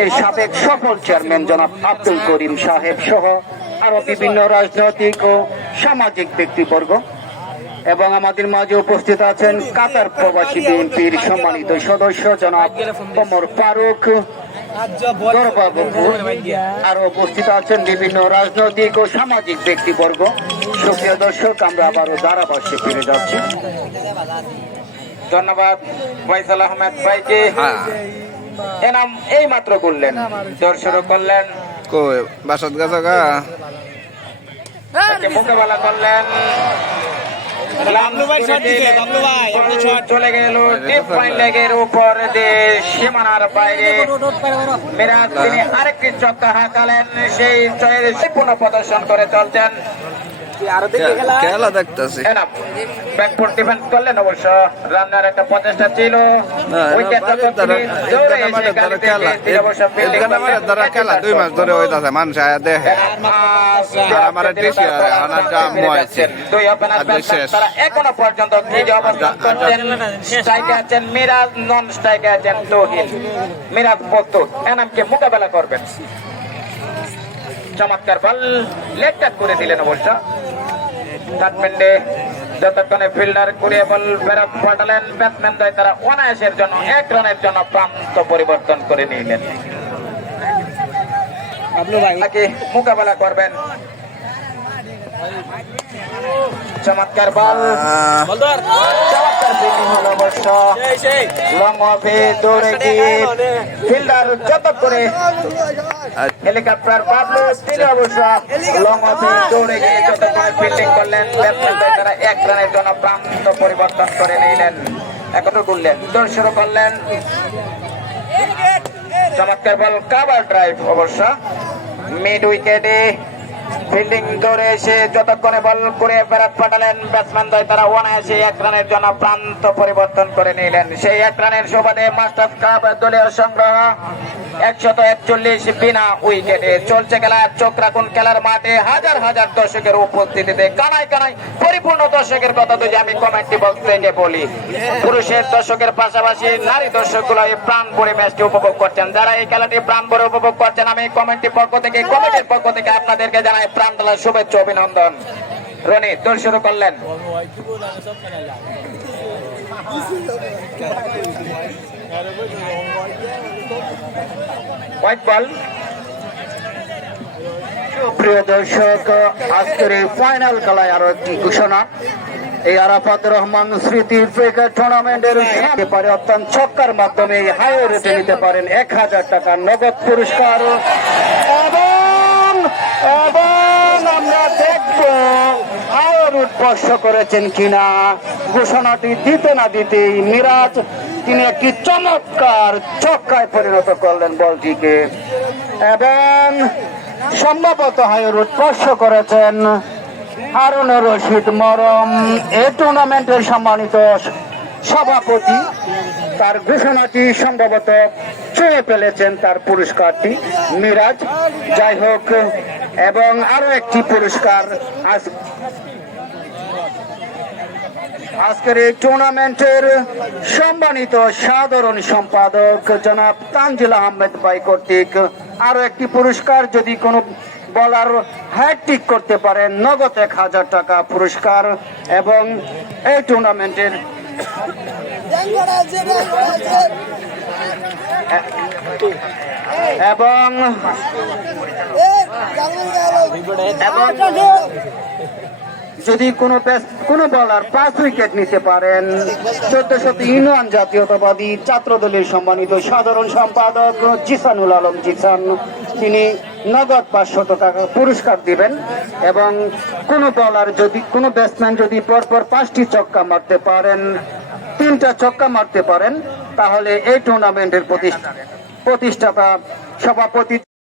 এর সাবেক সফল চেয়ারম্যান জনাব আব্দুল করিম সাহেব সহ আরো বিভিন্ন রাজনৈতিক ও সামাজিক ব্যক্তিবর্গ এবং আমাদের মাঝে উপস্থিত আছেন কাতার প্রবাসী বিএনপির সম্মানিত সদস্য জনাব ওমর ফারুক আরো উপস্থিত আছেন বিভিন্ন রাজনৈতিক ও সামাজিক ব্যক্তিবর্গ। সুপ্রিয় দর্শক, আমরা আবারও ধারাভাষ্যে ফিরে যাচ্ছি। ধন্যবাদ ফয়সাল আহমেদ ভাইকে। এনাম এই মাত্র করলেন, দর্শক করলেন, মোকাবেলা করলেন, চলে গেল ডিপ পয়েন্ট লেগের উপর দিয়ে সীমানার বাইরে। মিরাজ তিনি আরেকটি চক্কা হাঁকালেন, সেই পুনঃ প্রদর্শন করে চলছেন। খেলা দেখতেছি করলেন অবশ্য রান্নার একটা প্রচেষ্টা ছিল। খেলা 2 মাস ধরে হইতাছে, মানুষ আয়া দেখে আমার এখনো পর্যন্ত স্ট্রাইকে আছেন মিরাজ, নন স্ট্রাইকে আছেন তৌহিদ। মিরাজ প্রস্তুত এনামকে মোকাবেলা করবেন। চমৎকার বল লেগ টাচ করে দিলেন অবশ্য। কাটমেন্ডে যতক্ষণে ফিল্ডার ঘুরিয়ে বল ফেরত পাঠালেন, ব্যাটসম্যান দ্বয় তারা অনায়াসের জন্য 1 রানের জন্য প্রান্ত পরিবর্তন করে নিলেন। মোকাবেলা করবেন। চমৎকার বল, চমৎকার ফিল্ডিং হলো অবশ্য। লং অফে দৌড়ে গিয়ে ফিল্ডার যত করে হেলিকপ্টার বাবলু তিনি অবশ্য লং অফে দৌড়ে গিয়ে যত করে ফিল্ডিং করলেন, ব্যাটসম্যান তারা 1 রানের জন্য প্রান্ত পরিবর্তন করে নিলেন। এখনো করলেন, দর্শক করলেন। চমৎকার বল, কাভার ড্রাইভ অবশ্য। মিড উইকেটে ফিল্ডিং ধরে এসে যতক্ষণে বল করে ফেরত পাঠালেন, ব্যাটসম্যান দ্বয় তারা অনায়াসে 1 রানের জন্য প্রান্ত পরিবর্তন করে নিলেন। সেই 1 রানের সুবাদে মাস্টার্স কাপ দলীয় সংগ্রহ 141 বিনা উইকেটে চলছে খেলা। চোখ রাখুন খেলার মাঠে, হাজার হাজার দর্শকের উপস্থিতিতে কানায় কানায় পরিপূর্ণ দর্শকের কথা যদি আমি কমেন্ট্রি বক্স থেকে বলি। পুরুষের দর্শকের পাশাপাশি নারী দর্শকগুলো এই প্রাণ ভরে ম্যাচটি উপভোগ করছেন। যারা এই খেলাটি প্রাণ ভরে উপভোগ করছেন, আমি কমেন্ট্রির পক্ষ থেকে, কমিটির পক্ষ থেকে আপনাদেরকে জানাই প্রাণ ঢালা শুভেচ্ছা, অভিনন্দন। রনি দৌড় শুরু করলেন। White ball. প্রিয় দর্শক, আজকের এই ফাইনাল খেলায় আরো একটি ঘোষণা। এই আরাফাত রহমান স্মৃতি ক্রিকেট টুর্নামেন্টের পারে অত্যন্ত ছক্কার মাধ্যমে হাই রেটে নিতে পারেন 1000 টাকা নগদ পুরস্কার। এবং আমরা দেখব হায়ার উৎকর্ষ করেছেন কিনা। ঘোষণাটি দিতে না দিতেই মিরাজ তিনি একটি চমৎকার ছক্কায় পরিণত করলেন বলটিকে, এবং সম্ভবত হায়ার উৎকর্ষ করেছেন হারুন রশিদ মরম, এই টুর্নামেন্টের সম্মানিত সভাপতি। তার ঘোষণাটি সম্ভবত ছুঁয়ে ফেলেছেন তার পুরস্কারটি মিরাজ। যাই হোক, এবং আরো একটি পুরস্কার আজকের এই টুর্নামেন্টের সম্মানিত সাধারণ সম্পাদক জনাব তানজিল আহমেদ ভাই কর্তৃক আরো একটি পুরস্কার। যদি কোনো বলার হ্যাট্রিক করতে পারেন, নগদ 1000 টাকা পুরস্কার। এবং এই টুর্নামেন্টের এবং যদি কোনো বলার 5 উইকেট নিতে পারেন, 1400 ইউনিয়ন জাতীয়তাবাদী ছাত্র দলের সম্মানিত সাধারণ সম্পাদক জিসানুল আলম জিসান তিনি নগদ 500 টাকা পুরস্কার দিবেন। এবং কোনো বলার যদি, কোনো ব্যাটসম্যান যদি পরপর 5টি ছক্কা মারতে পারেন, 3টা ছক্কা মারতে পারেন, তাহলে এই টুর্নামেন্টের প্রতিষ্ঠাতা সভাপতি